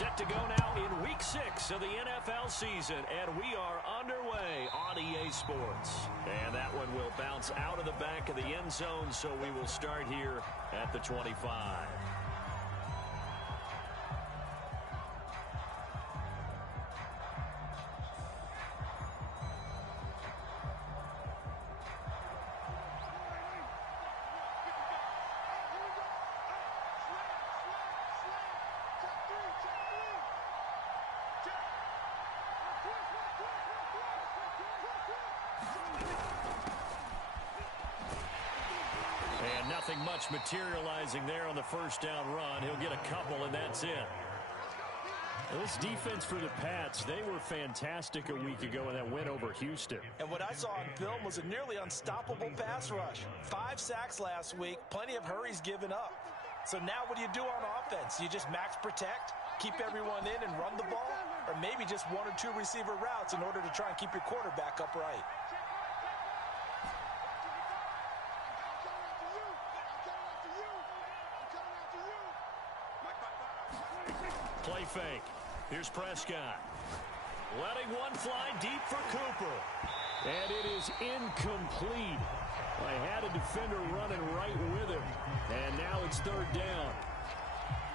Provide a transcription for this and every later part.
Set to go now in Week 6 of the NFL season, and we are underway on EA Sports. And that one will bounce out of the back of the end zone, so we will start here at the 25. Nothing much materializing there on the first down run. He'll get a couple, and that's it. This defense for the Pats, they were fantastic a week ago in that win over Houston. And what I saw on film was a nearly unstoppable pass rush. 5 sacks last week, plenty of hurries given up. So now what do you do on offense? You just max protect, keep everyone in and run the ball, or maybe just 1 or 2 receiver routes in order to try and keep your quarterback upright. Play fake. Here's Prescott. Letting one fly deep for Cooper. And it is incomplete. I had a defender running right with him. And now it's third down.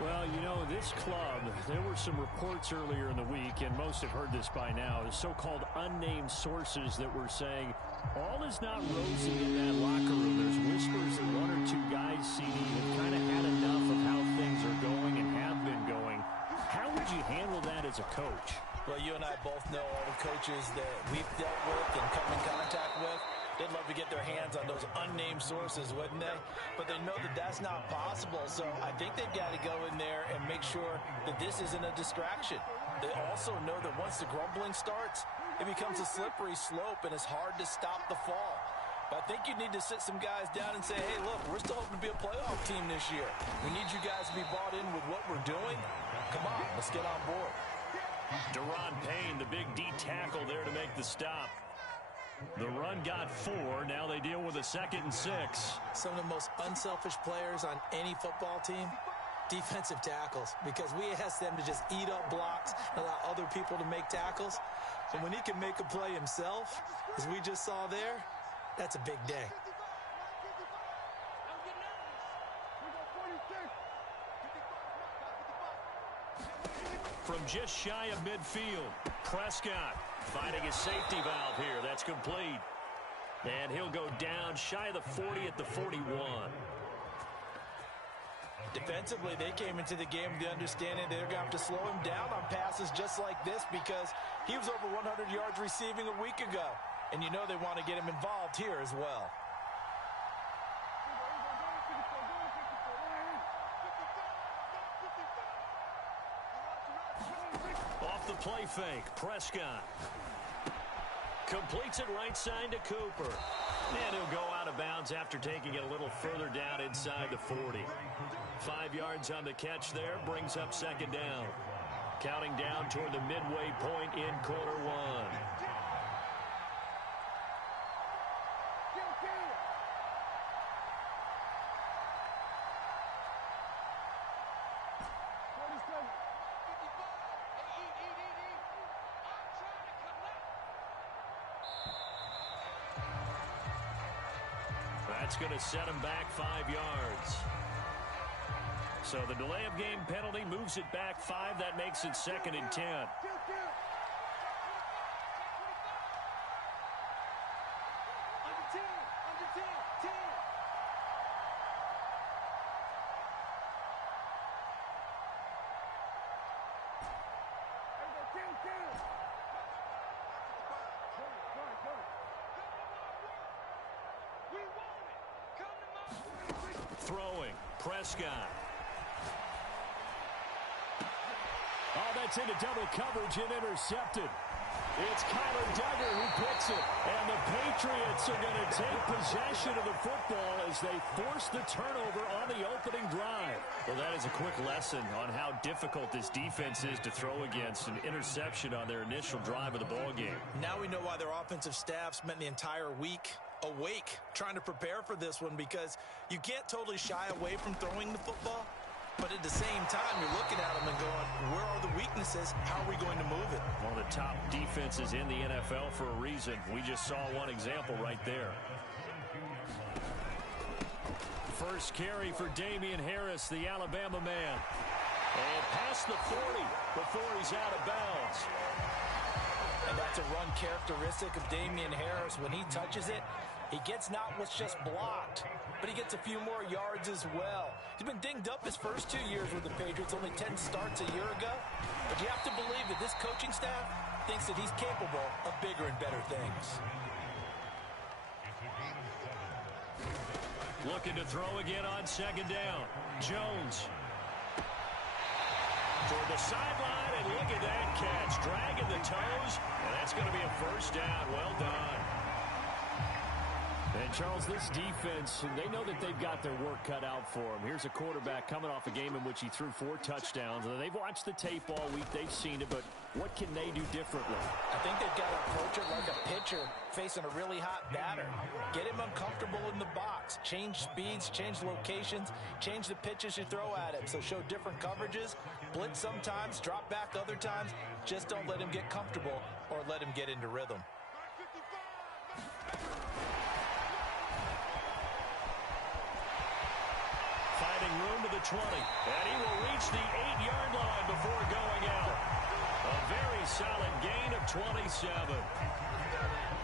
Well, you know, this club, there were some reports earlier in the week, and most have heard this by now, the so-called unnamed sources that were saying all is not rosy in that locker room. There's whispers that 1 or 2 guys, CD, have kind of had enough of how things are going and have been going. How would you handle that as a coach? Well, you and I both know all the coaches that we've dealt with and come in contact with. They'd love to get their hands on those unnamed sources, wouldn't they? But they know that that's not possible, so I think they've got to go in there and make sure that this isn't a distraction. They also know that once the grumbling starts, it becomes a slippery slope, and it's hard to stop the fall. But I think you need to sit some guys down and say, hey, look, we're still hoping to be a playoff team this year. We need you guys to be bought in with what we're doing. Come on, let's get on board. Deron Payne, the big D tackle there to make the stop. The run got 4. Now they deal with a 2nd and 6. Some of the most unselfish players on any football team, defensive tackles, because we ask them to just eat up blocks, allow other people to make tackles. But when he can make a play himself, as we just saw there, that's a big day. From just shy of midfield, Prescott finding his safety valve here. That's complete. And he'll go down shy of the 40 at the 41. Defensively, they came into the game with the understanding they're going to have to slow him down on passes just like this because he was over 100 yards receiving a week ago. And you know they want to get him involved here as well. Off the play fake, Prescott completes it right side to Cooper. And he'll go out of bounds after taking it a little further down inside the 40. 5 yards on the catch there, brings up 2nd down. Counting down toward the midway point in quarter 1. That's going to set him back 5 yards. So the delay of game penalty moves it back 5. That makes it 2nd and 10. Throwing, Prescott. Oh, that's into double coverage and intercepted. It's Kyler Duggar who picks it. And the Patriots are going to take possession of the football as they force the turnover on the opening drive. Well, that is a quick lesson on how difficult this defense is to throw against. An interception on their initial drive of the ballgame. Now we know why their offensive staff spent the entire week awake trying to prepare for this one, because you can't totally shy away from throwing the football. But at the same time, you're looking at them and going, where are the weak weaknesses. How are we going to move it? One of the top defenses in the NFL for a reason. We just saw one example right there. First carry for Damian Harris, the Alabama man. And past the 40 before he's out of bounds. And that's a run characteristic of Damian Harris. When he touches it, he gets not what's just blocked, but he gets a few more yards as well. He's been dinged up his first 2 years with the Patriots, only 10 starts a year ago. But you have to believe that this coaching staff thinks that he's capable of bigger and better things. Looking to throw again on second down. Jones. Toward the sideline, and look at that catch. Dragging the toes, and that's going to be a first down. Well done. And, Charles, this defense, they know that they've got their work cut out for them. Here's a quarterback coming off a game in which he threw 4 touchdowns. They've watched the tape all week. They've seen it, but what can they do differently? I think they've got to approach it like a pitcher facing a really hot batter. Get him uncomfortable in the box. Change speeds, change locations, change the pitches you throw at him. So show different coverages, blitz sometimes, drop back other times. Just don't let him get comfortable or let him get into rhythm. Finding room to the 20, and he will reach the 8-yard line before going out. A very solid gain of 27.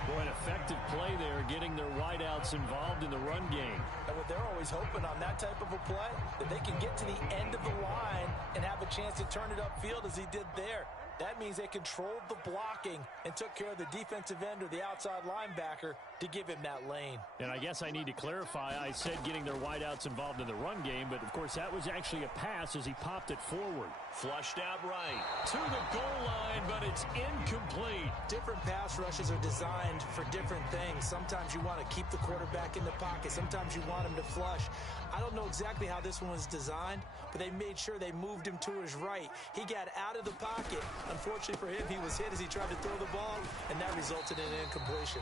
Boy, an effective play there, getting their wideouts involved in the run game. And what they're always hoping on that type of a play, that they can get to the end of the line and have a chance to turn it upfield as he did there. That means they controlled the blocking and took care of the defensive end or the outside linebacker to give him that lane. And I guess I need to clarify, I said getting their wideouts involved in the run game, but of course that was actually a pass as he popped it forward. Flushed out right to the goal line, but it's incomplete. Different pass rushes are designed for different things. Sometimes you want to keep the quarterback in the pocket. Sometimes you want him to flush. I don't know exactly how this one was designed, but they made sure they moved him to his right. He got out of the pocket. Unfortunately for him, he was hit as he tried to throw the ball, and that resulted in an incompletion.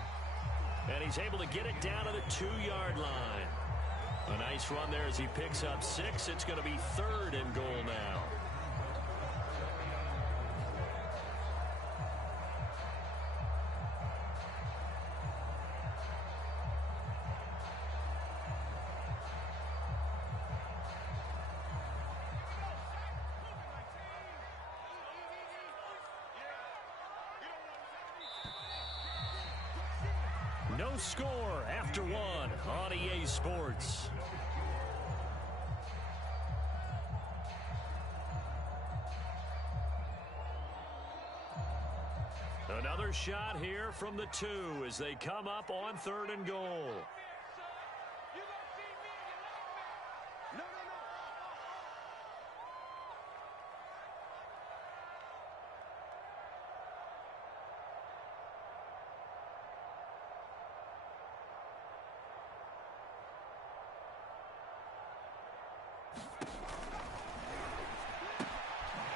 And he's able to get it down to the 2-yard line. A nice run there as he picks up 6. It's going to be 3rd and goal now. No score after 1 on EA Sports. Another shot here from the 2 as they come up on 3rd and goal.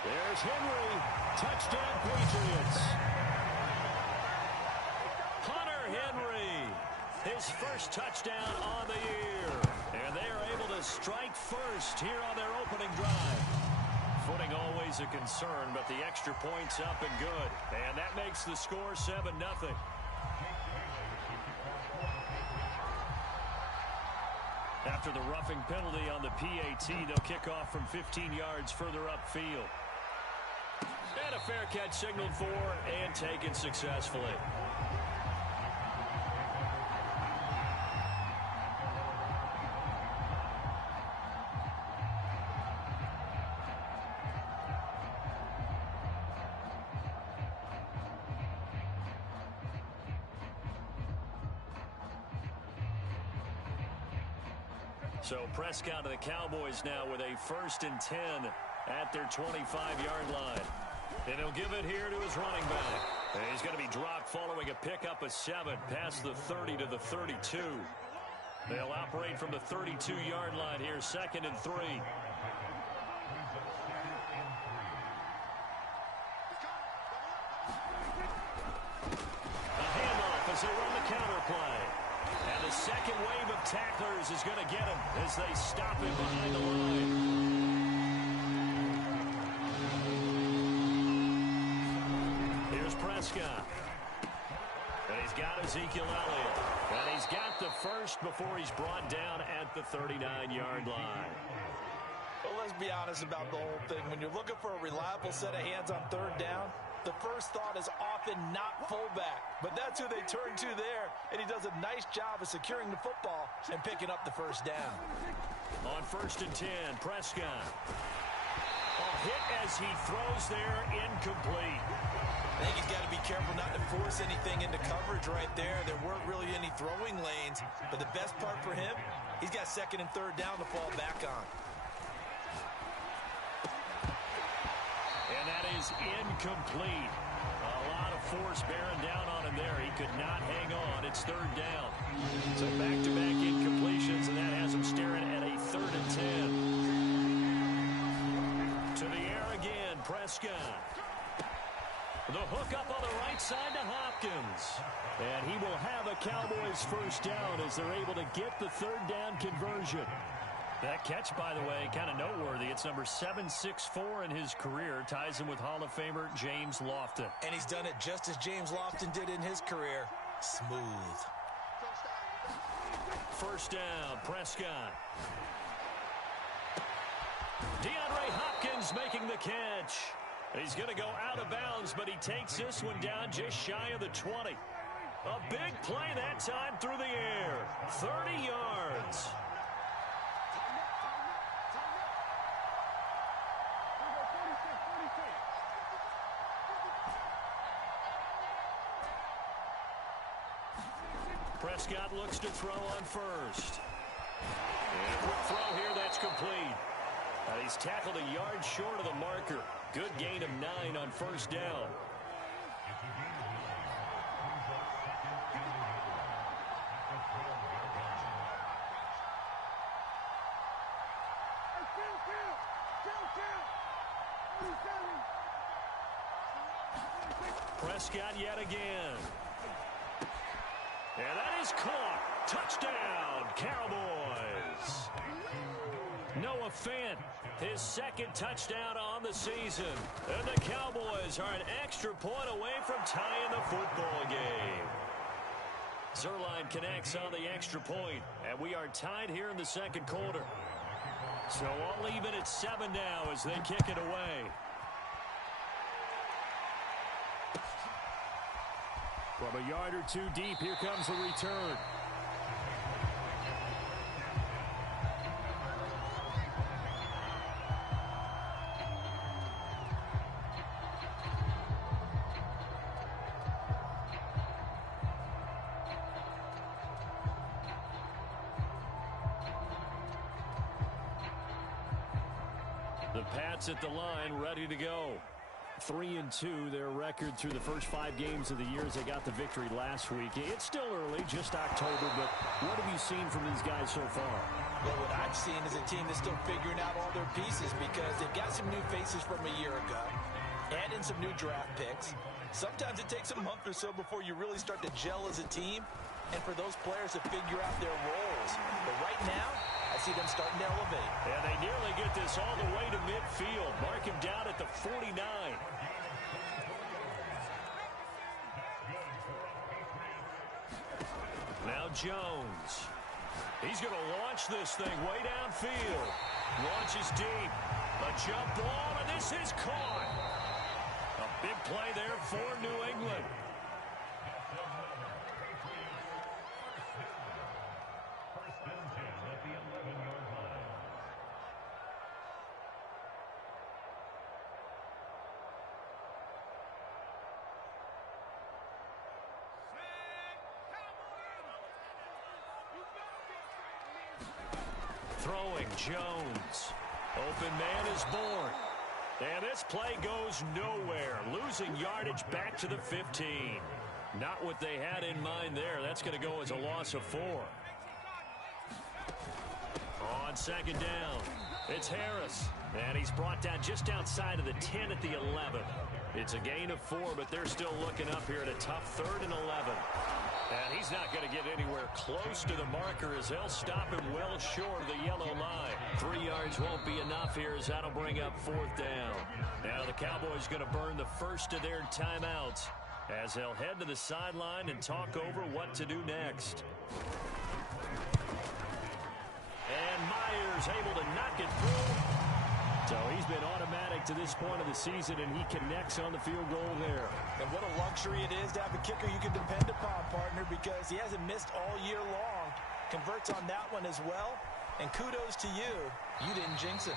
There's Henry. Touchdown, Patriots. Hunter Henry, his first touchdown on the year. And they are able to strike first here on their opening drive. Footing always a concern, but the extra point's up and good. And that makes the score 7-0. After the roughing penalty on the PAT, they'll kick off from 15 yards further upfield. And a fair catch signaled for and taken successfully. So Prescott and the Cowboys now with a 1st and 10 at their 25-yard line. And he'll give it here to his running back. And he's going to be dropped following a pickup of 7 past the 30 to the 32. They'll operate from the 32-yard line here, 2nd and 3. A handoff as they run the counter play. And the second wave of tacklers is going to get him as they stop him behind the line. Here's Prescott. And he's got Ezekiel Elliott. And he's got the first before he's brought down at the 39-yard line. Well, let's be honest about the whole thing. When you're looking for a reliable set of hands on third down, the first thought is often not fullback. But that's who they turn to there, and he does a nice job of securing the football and picking up the first down. On 1st and 10, Prescott. A hit as he throws there, incomplete. I think he's got to be careful not to force anything into coverage right there. There weren't really any throwing lanes, but the best part for him, he's got 2nd and 3rd down to fall back on. And that is incomplete. A lot of force bearing down on him there. He could not hang on. It's 3rd down. So back-to-back incompletions, and that has him staring at a 3rd and 10. To the air again, Prescott. The hook up on the right side to Hopkins. And he will have a Cowboys first down as they're able to get the 3rd down conversion. That catch, by the way, kind of noteworthy. It's number 764 in his career. Ties him with Hall of Famer James Lofton. And he's done it just as James Lofton did in his career. Smooth. First down, Prescott. DeAndre Hopkins making the catch. He's going to go out of bounds, but he takes this one down just shy of the 20. A big play that time through the air. 30 yards. Prescott looks to throw on first. And quick throw here, that's complete. He's tackled a yard short of the marker. Good gain of 9 on first down. Prescott yet again. And that is caught. Touchdown, Cowboys. Noah Fant, his 2nd touchdown on the season. And the Cowboys are an extra point away from tying the football game. Zerline connects on the extra point, and we are tied here in the 2nd quarter. So all even at 7 now as they kick it away. From a yard or 2 deep, here comes the return. The Pats at the line, ready to go. 3-2, their record through the first 5 games of the year as they got the victory last week. It's still early, just October, but what have you seen from these guys so far? Well, what I've seen is a team that's still figuring out all their pieces because they've got some new faces from a year ago, add in some new draft picks. Sometimes it takes a month or so before you really start to gel as a team and for those players to figure out their roles. But right now, I see them starting to elevate. And they nearly get this all the way to midfield. Mark him down at the 49. Now Jones. He's going to launch this thing way downfield. Launches deep. A jump ball, and this is caught. A big play there for New England. Throwing Jones. Open man is born. And this play goes nowhere. Losing yardage back to the 15. Not what they had in mind there. That's going to go as a loss of 4. On 2nd down, it's Harris. And he's brought down just outside of the 10 at the 11. It's a gain of 4, but they're still looking up here at a tough 3rd and 11. And he's not going to get anywhere close to the marker as they'll stop him well short of the yellow line. 3 yards won't be enough here as that'll bring up 4th down. Now the Cowboys going to burn the first of their timeouts as they'll head to the sideline and talk over what to do next. And Myers able to knock it through. So he's been automatic to this point of the season, and he connects on the field goal there. And what a luxury it is to have a kicker you can depend upon, partner, because he hasn't missed all year long. Converts on that one as well. And kudos to you. You didn't jinx it.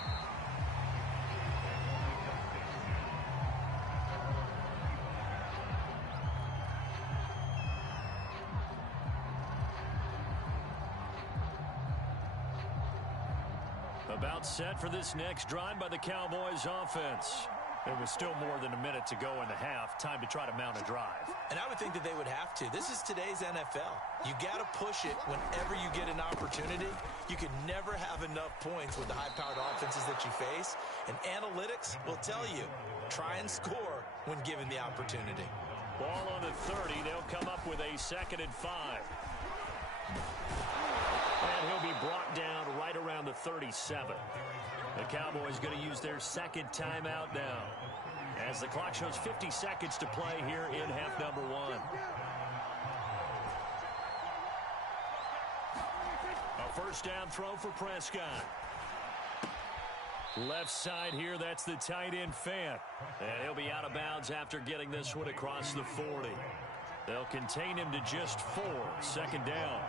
About set for this next drive by the Cowboys offense. There was still more than a minute to go in the half. Time to try to mount a drive. And I would think that they would have to. This is today's NFL. You got to push it whenever you get an opportunity. You can never have enough points with the high-powered offenses that you face. And analytics will tell you, try and score when given the opportunity. Ball on the 30. They'll come up with a 2nd and 5. And he'll be brought down right around the 37. The Cowboys going to use their 2nd timeout now, as the clock shows 50 seconds to play here in half number 1. A 1st down throw for Prescott. Left side here, that's the tight end Fant. And he'll be out of bounds after getting this one across the 40. They'll contain him to just 4. 2nd down.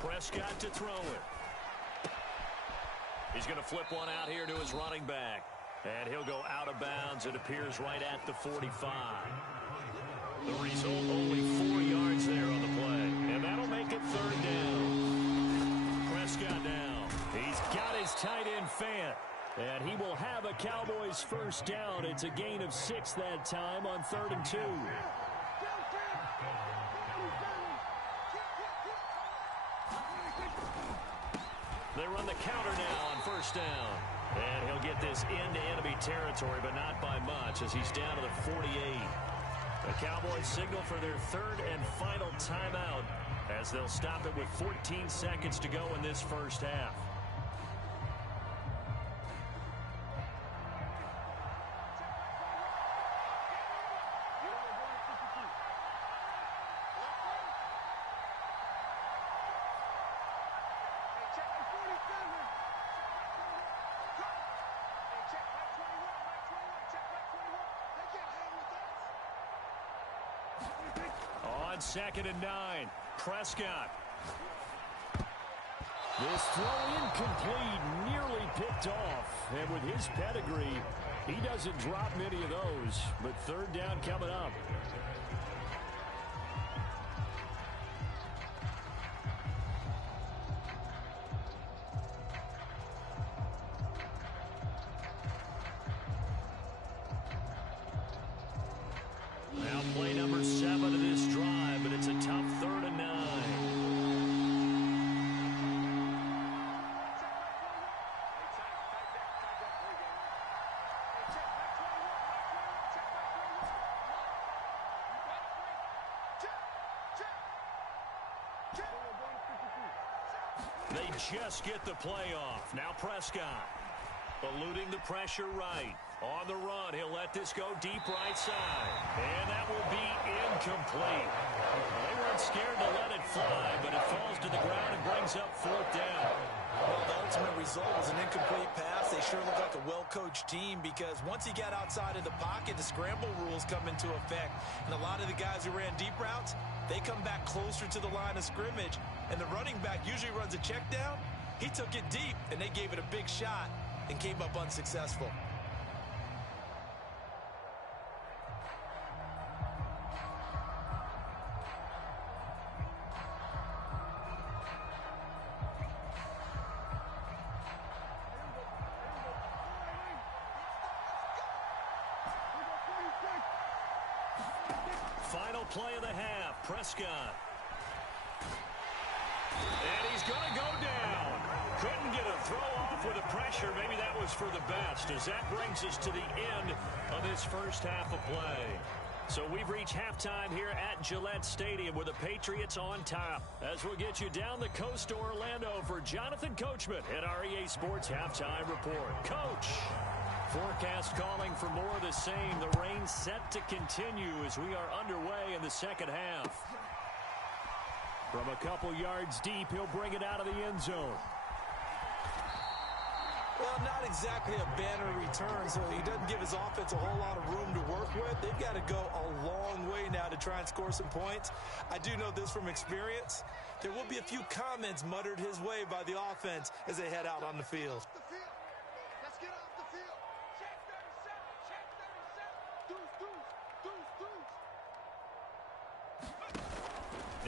Prescott to throw it. He's going to flip one out here to his running back. And he'll go out of bounds. It appears right at the 45. The result, only 4 yards there on the play. And that'll make it 3rd down. Prescott now. He's got his tight end Fant. And he will have a Cowboys 1st down. It's a gain of 6 that time on 3rd and 2. They run the counter now on 1st down. And he'll get this into enemy territory, but not by much, as he's down to the 48. The Cowboys signal for their 3rd and final timeout, as they'll stop it with 14 seconds to go in this 1st half. On 2nd and 9, Prescott. This throw incomplete, nearly picked off. And with his pedigree, he doesn't drop many of those. But 3rd down coming up. Now play number 7 of this drive, but it's a tough 3rd and 9. They just get the play off. Now Prescott, eluding the pressure right. On the run, he'll let this go deep right side. And that will be incomplete. They weren't scared to let it fly, but it falls to the ground and brings up 4th down. Well, the ultimate result was an incomplete pass. They sure look like a well-coached team, because once he got outside of the pocket, the scramble rules come into effect. And a lot of the guys who ran deep routes, they come back closer to the line of scrimmage. And the running back usually runs a check down. He took it deep, and they gave it a big shot and came up unsuccessful. Final play of the half, Prescott. And he's going to go down. Couldn't get a throw off with the pressure. Maybe that was for the best, as that brings us to the end of this first half of play. So we've reached halftime here at Gillette Stadium with the Patriots on top. As we'll get you down the coast to Orlando for Jonathan Coachman at our EA Sports Halftime Report. Coach! Forecast calling for more of the same. The rain set to continue as we are underway in the second half. From a couple yards deep, he'll bring it out of the end zone. Well, not exactly a banner return, so he doesn't give his offense a whole lot of room to work with. They've got to go a long way now to try and score some points. I do know this from experience. There will be a few comments muttered his way by the offense as they head out on the field. Let's get off the field. Check 37, check 37. Deuce.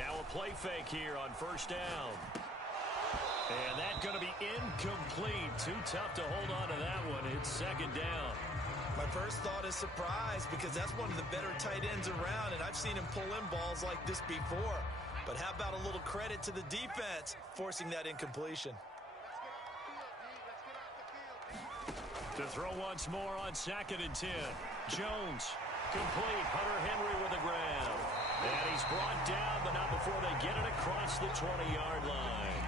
Now a play fake here on first down. And that's going to be incomplete. Too tough to hold on to that one. It's second down. My first thought is surprise, because that's one of the better tight ends around, and I've seen him pull in balls like this before. But how about a little credit to the defense forcing that incompletion? To throw once more on 2nd and 10. Jones, complete. Hunter Henry with a grab. And he's brought down, but not before they get it across the 20-yard line.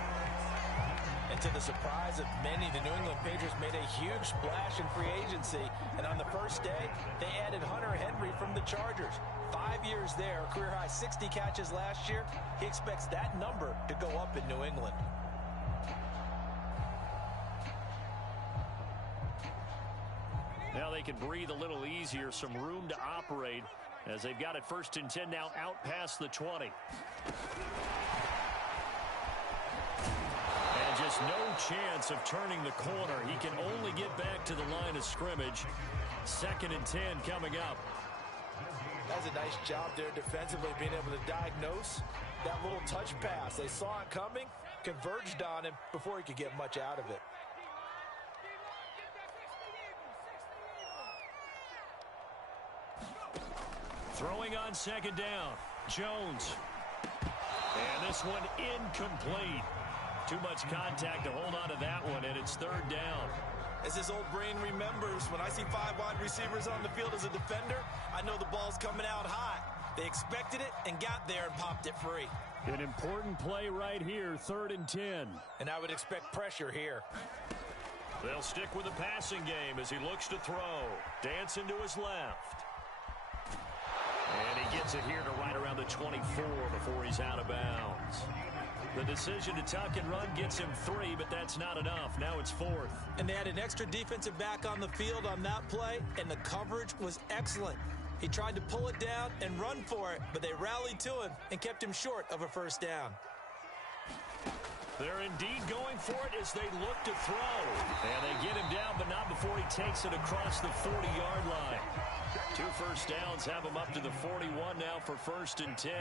And to the surprise of many, the New England Patriots made a huge splash in free agency. And on the first day, they added Hunter Henry from the Chargers. 5 years there, career-high 60 catches last year. He expects that number to go up in New England. Now they can breathe a little easier, some room to operate as they've got it 1st and 10 now out past the 20. And just no chance of turning the corner. He can only get back to the line of scrimmage. 2nd and 10 coming up. That's a nice job there defensively, being able to diagnose that little touch pass. They saw it coming, converged on him before he could get much out of it. Throwing on 2nd down. Jones. And this one incomplete. Too much contact to hold on to that one, and it's 3rd down. As his old brain remembers, when I see 5 wide receivers on the field as a defender, I know the ball's coming out hot. They expected it and got there and popped it free. An important play right here, 3rd and 10. And I would expect pressure here. They'll stick with the passing game as he looks to throw. Dancing to his left. And he gets it here to right around the 24 before he's out of bounds. The decision to tuck and run gets him 3, but that's not enough. Now it's 4th. And they had an extra defensive back on the field on that play, and the coverage was excellent. He tried to pull it down and run for it, but they rallied to him and kept him short of a 1st down. They're indeed going for it as they look to throw. And they get him down, but not before he takes it across the 40-yard line. 2 first downs have him up to the 41 now for 1st and 10.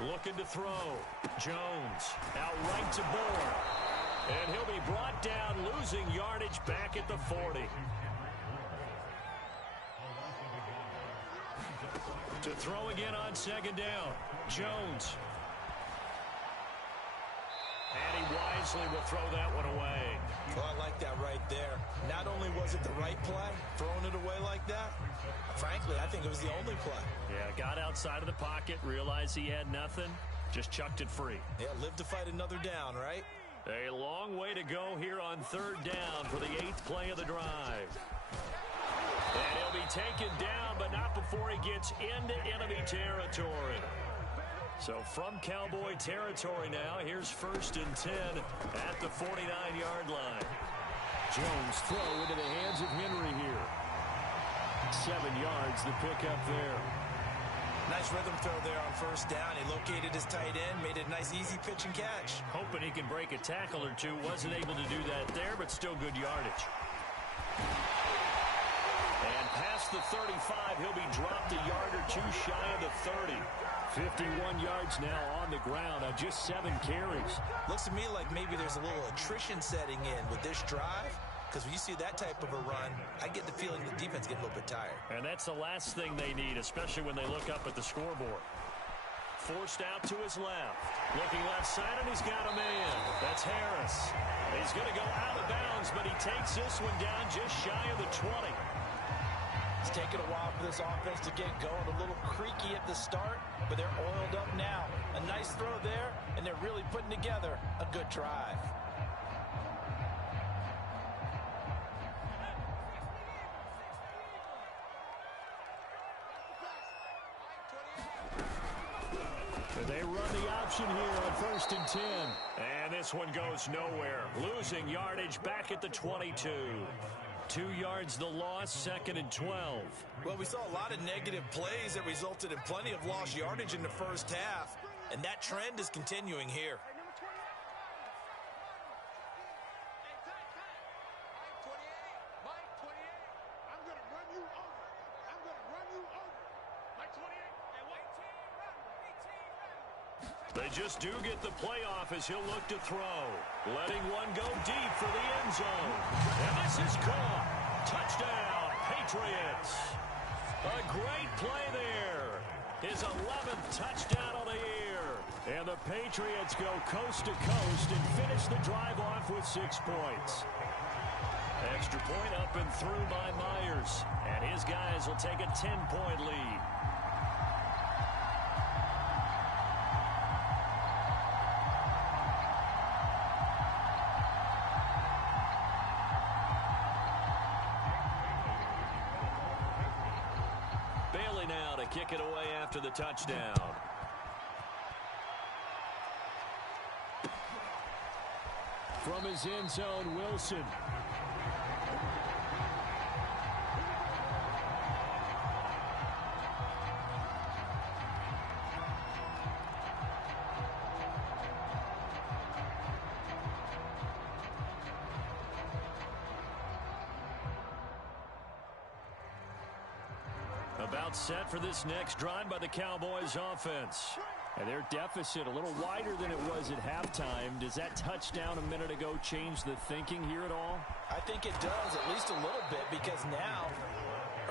Looking to throw. Jones out right to Bourne. And he'll be brought down, losing yardage back at the 40. To throw again on 2nd down. Jones. And he wisely will throw that one away. Well, I like that right there. Not only was it the right play, throwing it away like that, frankly, I think it was the only play. Yeah, got outside of the pocket, realized he had nothing, just chucked it free. Yeah, live to fight another down, right? A long way to go here on 3rd down for the 8th play of the drive. And he'll be taken down, but not before he gets into enemy territory. So from Cowboy territory now, here's 1st and 10 at the 49-yard line. Jones throw into the hands of Henry here. 7 yards, the pickup there. Nice rhythm throw there on 1st down. He located his tight end, made it a nice easy pitch and catch. Hoping he can break a tackle or two. Wasn't able to do that there, but still good yardage. And past the 35, he'll be dropped a yard or two shy of the 30. 51 yards now on the ground on just 7 carries. Looks to me like maybe there's a little attrition setting in with this drive, because when you see that type of a run, I get the feeling the defense getting a little bit tired. And that's the last thing they need, especially when they look up at the scoreboard. forced out to his left. Looking left side, and he's got a man. That's Harris. He's going to go out of bounds, but he takes this one down just shy of the 20. It's taken a while for this offense to get going. A little creaky at the start, but they're oiled up now. A nice throw there, and they're really putting together a good drive. They run the option here on 1st and 10. And this one goes nowhere. Losing yardage back at the 22. 2 yards the loss, 2nd and 12. Well, we saw a lot of negative plays that resulted in plenty of lost yardage in the first half. And that trend is continuing here. They just do get the playoff as he'll look to throw. Letting one go deep for the end zone. And this is caught. Touchdown, Patriots. A great play there. His 11th touchdown of the year. And the Patriots go coast to coast and finish the drive off with 6 points. Extra point up and through by Myers. And his guys will take a 10-point lead. Now to kick it away after the touchdown. From his end zone, Wilson. About set for this next drive by the Cowboys offense. And their deficit a little wider than it was at halftime. Does that touchdown a minute ago change the thinking here at all? I think it does, at least a little bit, because now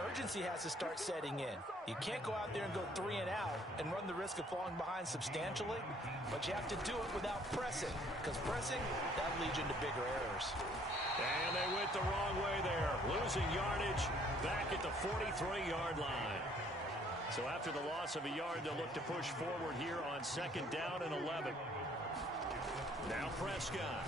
urgency has to start setting in. You can't go out there and go 3 and out and run the risk of falling behind substantially, but you have to do it without pressing, because pressing, that leads you into bigger errors. And they went the wrong way there, losing yardage back at the 43-yard line. So after the loss of a yard, they'll look to push forward here on 2nd down and 11. Now Prescott.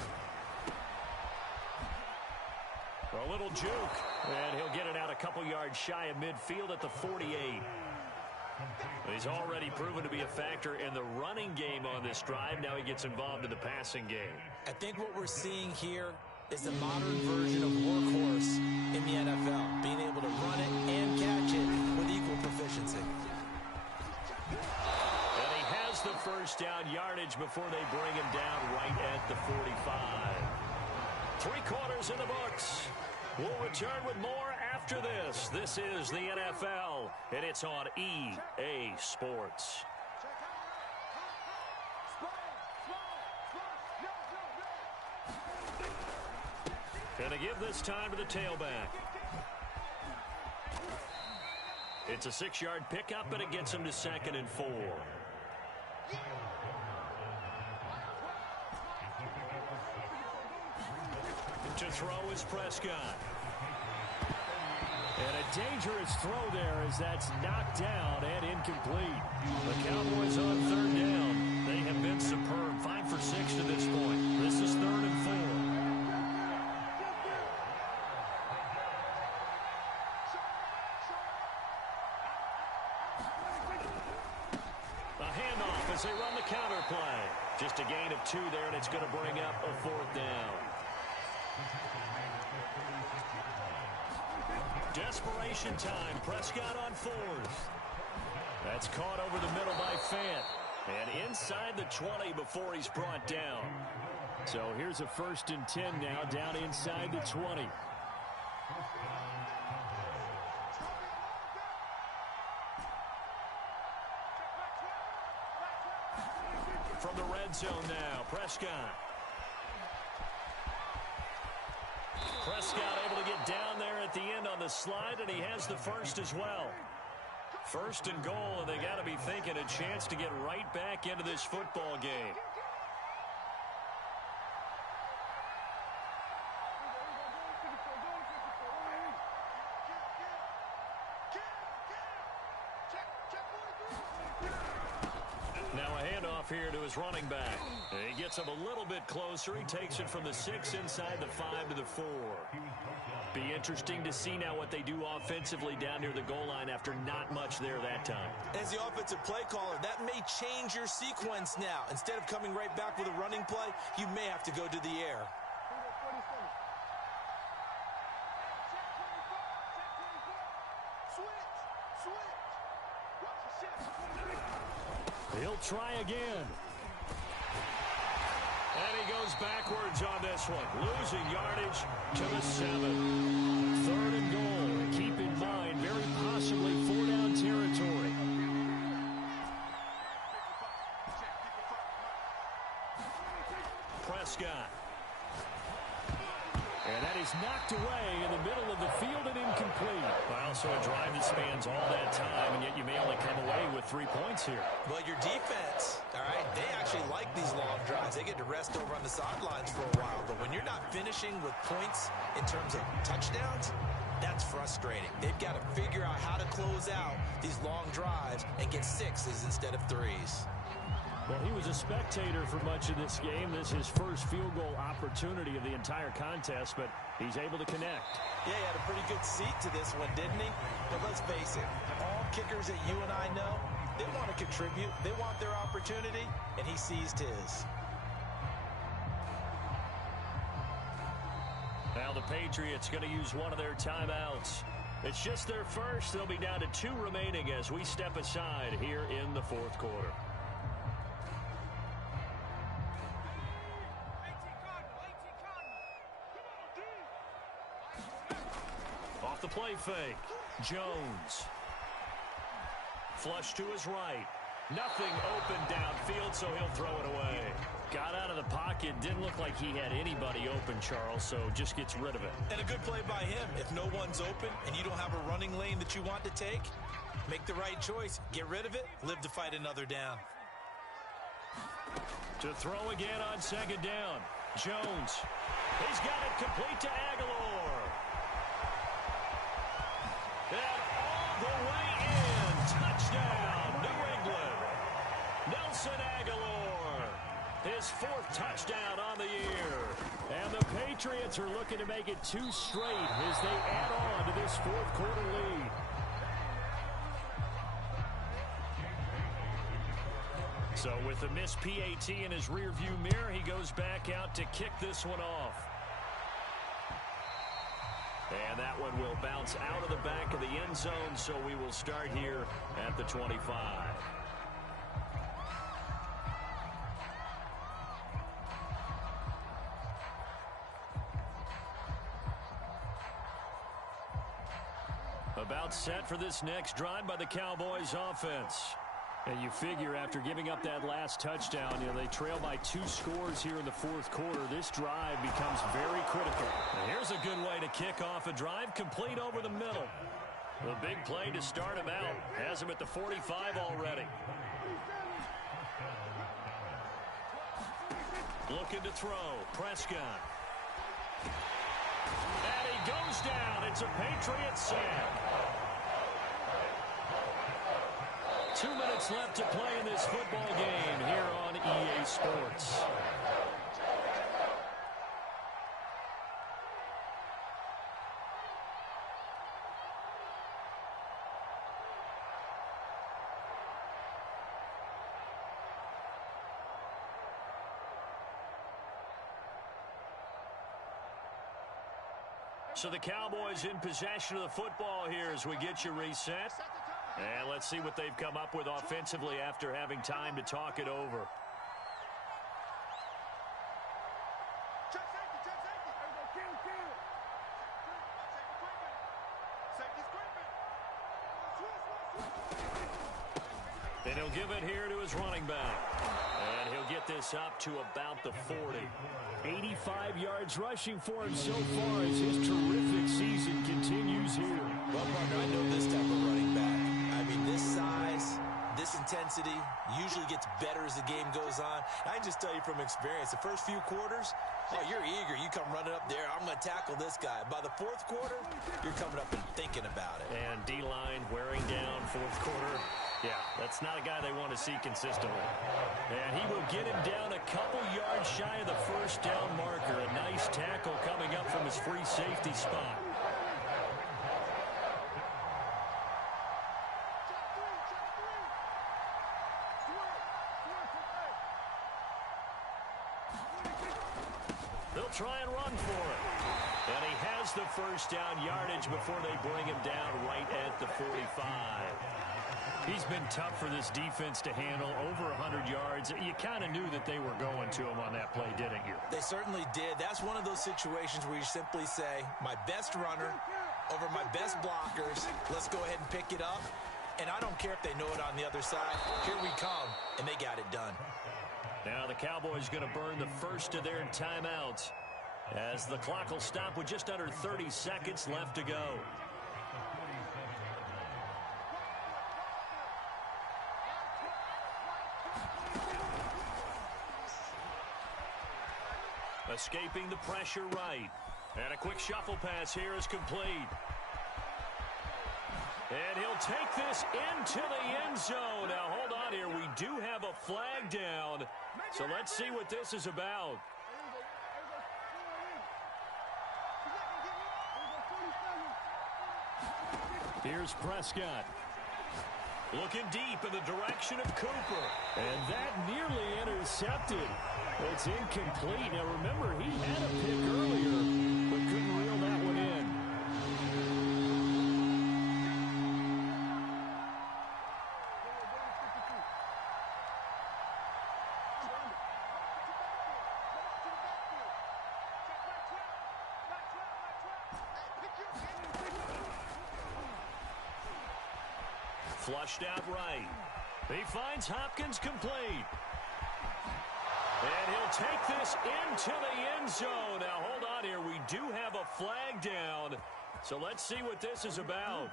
A little juke, and he'll get it out a couple yards shy of midfield at the 48. He's already proven to be a factor in the running game on this drive. Now he gets involved in the passing game. I think what we're seeing here is the modern version of workhorse in the NFL, being able to run it and catch it with equal proficiency. And he has the first down yardage before they bring him down right at the 45. 3 quarters in the books. We'll return with more after this. This is the NFL, and it's on EA Sports. And to give this time to the tailback. It's a 6-yard pickup, but it gets him to 2nd and 4. To throw is Prescott. And a dangerous throw there as that's knocked down and incomplete. The Cowboys on 3rd down. They have been superb. 5 for 6 to this point. This is 3rd and 4. As they run the counter play. Just a gain of 2 there, and it's going to bring up a 4th down. Desperation time. Prescott on 4th. That's caught over the middle by Fant. And inside the 20 before he's brought down. So here's a 1st and 10 now, down inside the 20. From the red zone now, Prescott. Prescott able to get down there at the end on the slide, and he has the first as well. First and goal, and they got to be thinking a chance to get right back into this football game. Now a handoff here to his running back. He gets him a little bit closer. He takes it from the 6 inside the 5 to the 4. Be interesting to see now what they do offensively down near the goal line after not much there that time. As the offensive play caller, that may change your sequence now. Instead of coming right back with a running play, you may have to go to the air. He'll try again. And he goes backwards on this one, losing yardage to the 7. Third and goal. Keep in mind, very possibly 4-down territory. Prescott. And that is knocked away in the middle of the field and incomplete. Well, so a drive that spans all that time, and yet you may only come away with 3 points here. Well, your defense, all right, they actually like these long drives. They get to rest over on the sidelines for a while. But when you're not finishing with points in terms of touchdowns, that's frustrating. They've got to figure out how to close out these long drives and get 6s instead of 3s. Well, he was a spectator for much of this game. This is his first field goal opportunity of the entire contest, but he's able to connect. Yeah, he had a pretty good seat to this one, didn't he? But let's face it, all kickers that you and I know, they want to contribute. They want their opportunity, and he seized his. Now the Patriots going to use one of their timeouts. It's just their first. They'll be down to 2 remaining as we step aside here in the fourth quarter. Off the play fake. Jones. Flush to his right. Nothing open downfield, so he'll throw it away. Got out of the pocket. Didn't look like he had anybody open, Charles, so just gets rid of it. And a good play by him. If no one's open and you don't have a running lane that you want to take, make the right choice. Get rid of it. Live to fight another down. To throw again on second down. Jones. He's got it complete to Aguilar. And all the way in. Touchdown, New England. Nelson Aguilar. His 4th touchdown on the year. And the Patriots are looking to make it 2 straight as they add on to this fourth quarter lead. So with the missed PAT in his rearview mirror, he goes back out to kick this one off. And that one will bounce out of the back of the end zone, so we will start here at the 25. About set for this next drive by the Cowboys offense. And you figure after giving up that last touchdown, they trail by 2 scores here in the fourth quarter. This drive becomes very critical. And here's a good way to kick off a drive, complete over the middle. The big play to start him out. Has him at the 45 already. Looking to throw. Prescott. And he goes down. It's a Patriots sack. 2 minutes left to play in this football game here on EA Sports. So the Cowboys in possession of the football here as we get you reset. And let's see what they've come up with offensively after having time to talk it over. And he'll give it here to his running back. And he'll get this up to about the 40. 85 yards rushing for him so far as his terrific season continues here. Well, partner, I know this type of running back. I mean, this size, this intensity usually gets better as the game goes on. I can just tell you from experience, the first few quarters, oh, you're eager. You come running up there, I'm going to tackle this guy. By the fourth quarter, you're coming up and thinking about it. And D-line wearing down fourth quarter. Yeah, that's not a guy they want to see consistently. And he will get him down a couple yards shy of the first down marker. A nice tackle coming up from his free safety spot. They'll try and run for it. And he has the first down yardage before they bring him down right at the 45. He's been tough for this defense to handle, over 100 yards. You kind of knew that they were going to him on that play, didn't you? They certainly did. That's one of those situations where you simply say, my best runner over my best blockers. Let's go ahead and pick it up. And I don't care if they know it on the other side. Here we come, and they got it done. Now the Cowboys going to burn the first of their timeouts as the clock will stop with just under 30 seconds left to go. Escaping the pressure right. And a quick shuffle pass here is complete. And he'll take this into the end zone. Now, hold on here. We do have a flag down. So let's see what this is about. Here's Prescott. Looking deep in the direction of Cooper. And that nearly intercepted. It's incomplete. Now, remember, he had a pick earlier, but couldn't reel that one in. Flushed out right. He finds Hopkins complete. And he'll take this into the end zone. Now, hold on here. We do have a flag down. So let's see what this is about.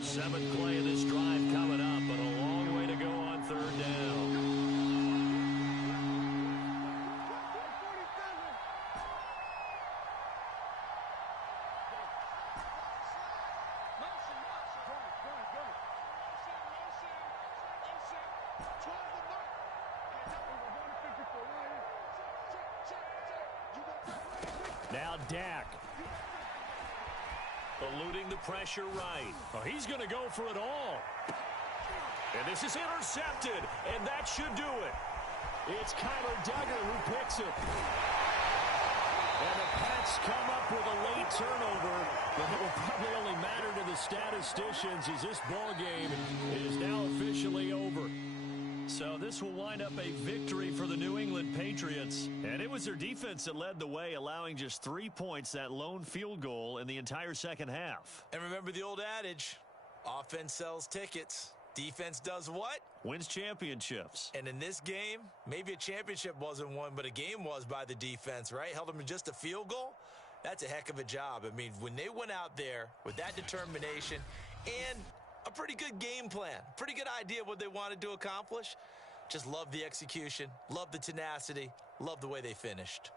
Seventh play of this drive coming up, but a long way to go on third down. Now Dak. Eluding the pressure right. Oh, he's going to go for it all. And this is intercepted, and that should do it. It's Kyler Duggar who picks it. And the Pats come up with a late turnover, but it will probably only matter to the statisticians as this ball game is now officially over. So this will wind up a victory for the New England Patriots. And it was their defense that led the way, allowing just 3 points, that lone field goal in the entire second half. And remember the old adage, offense sells tickets. Defense does what? Wins championships. And in this game, maybe a championship wasn't won, but a game was by the defense, right? Held them to just a field goal. That's a heck of a job. I mean, when they went out there with that determination and a pretty good game plan, pretty good idea what they wanted to accomplish, just love the execution, love the tenacity, love the way they finished.